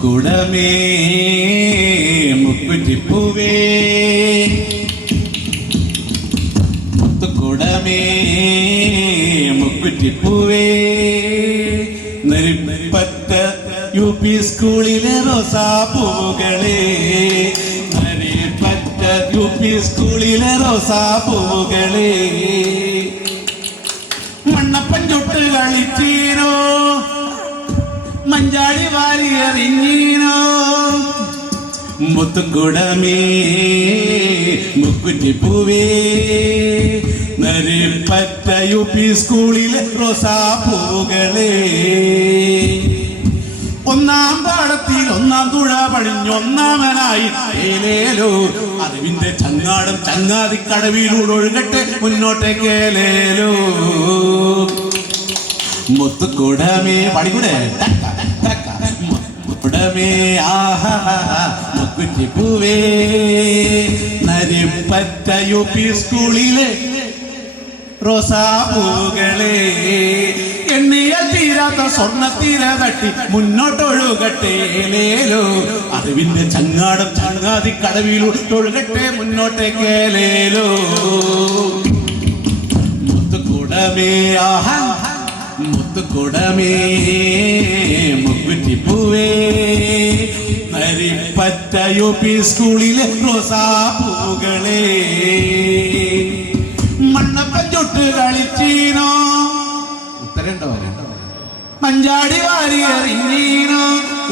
മുത്തുക്കുടമേ മുക്കുറ്റിപ്പൂവേ. മുത്തുക്കുടമേ മുക്കുറ്റിപ്പൂവേ. നരിപ്പറ്റ യു പി സ്കൂളിലെ റോസാപ്പൂവുകളെ നരിപ്പറ്റ യു പി സ്കൂളിലെ റോസാപ്പൂവുകളെ മഞ്ചാടി വാരി മുത്തുകുടമേ മുക്കുറ്റി പൂവേ നരിപ്പറ്റ യു പി സ്കൂളിലെ റോസാപ്പൂകളെ ഒന്നാം പാടത്തിൽ ഒന്നാം തുഴ പണിഞ്ഞൊന്നാമനായി ഏലേലോ. അറിവിന്റെ ചങ്ങാടം ചങ്ങാതി കടവിയിലൂടെ ഒഴുകട്ടെ മുന്നോട്ടേക്കേലേലോ മുത്തുകുടമേ പണിക്കൂടെ മുത്തുക്കുടമേ ആഹ മുക്കുറ്റിപ്പൂവേ നരിപ്പറ്റ യു പി സ്കൂളിലെ റോസാപ്പൂകളെ എണ്ണിയ തീരാത്ത സ്വർണത്തീര തട്ടി മുന്നോട്ടൊഴുകട്ടെ ലേലോ അറിവിന്റെ ചങ്ങാടം ചങ്ങാതി കടവിലൊഴുകട്ടെ മുന്നോട്ടേക്കേലേലോ മുത്തുകൂടമേ ആഹാ. മുത്തുക്കുടമേ മുക്കുറ്റിപ്പൂവേ നരിപ്പറ്റ പി സ്കൂളിലെ റോസാപ്പൂകളെ മണ്ണപ്പൻ ചുട്ട് കളിച്ചീനോ. ഉത്തരണ്ടോ മഞ്ചാടി വാരി എറിഞ്ഞീനോ.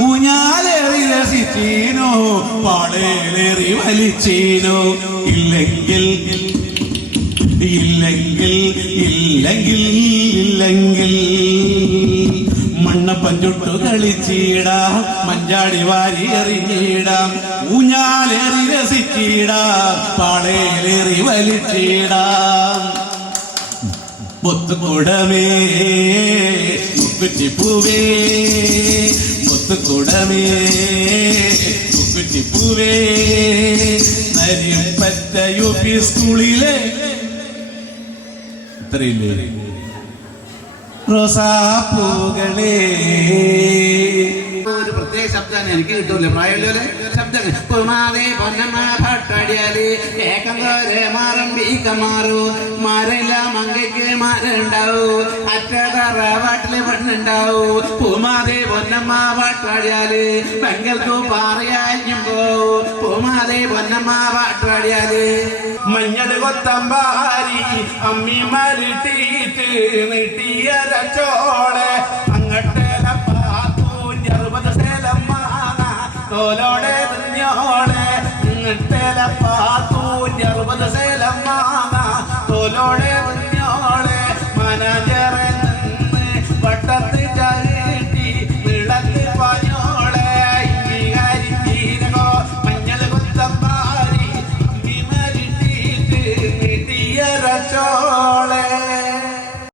ഊഞ്ഞാലേറി രസിച്ചീനോ പാടേലേറി വലിച്ചീനോ. ഇല്ലെങ്കിൽ ഇല്ലെങ്കിൽ ഇല്ലെങ്കിൽ ഇല്ലെങ്കിൽ. മണ്ണപ്പൻ പഞ്ചുട്ടു കളിച്ചീടാം. മഞ്ചാടി വാരി എറിഞ്ഞിടാം. ഊഞ്ഞാലേറി രസിച്ചീടാ. പാളയിലേറി വലിച്ചീടാ. മുത്തുകുടമേ മുക്കുറ്റിപ്പൂവേ. മുത്തുകുടമേ മുക്കുറ്റിപ്പൂവേ. പറ്റ യു പി സ്കൂളിലെ. ഇത്രയില്ലേ? റോസാപ്പൂകളേ ഒരു പ്രത്യേക ശബ്ദമാണ് എനിക്ക് കിട്ടൂല. പ്രായമുള്ള ശബ്ദം കുമാരേ പൊന്നമ്മ ഭട്ടടിയാൽ ഏക്കം കോരെ മാറും ബീക്കം മാറൂ. മരയില്ല മങ്കയ്ക്ക് മരുണ്ടാവൂ അറ്റതറ വാട്ടിൽ പെണ്ണുണ്ടാവൂ. പൂമാതേ പൊന്നമ്മ ഭട്ടടിയാൽ പെങ്കൽക്കു പാറയാഞ്ഞും പോവൂ പൂമാതേ പൊന്നമ്മ ഭട്ടടിയാൽ മഞ്ഞൾ കൊത്തമ്പാരി അമ്മി മരുട്ടീറ്റ് നീട്ടിയര ചോളെ അങ്ങട്ടേല പാത്തു അറുപത് മാന തോലോടെ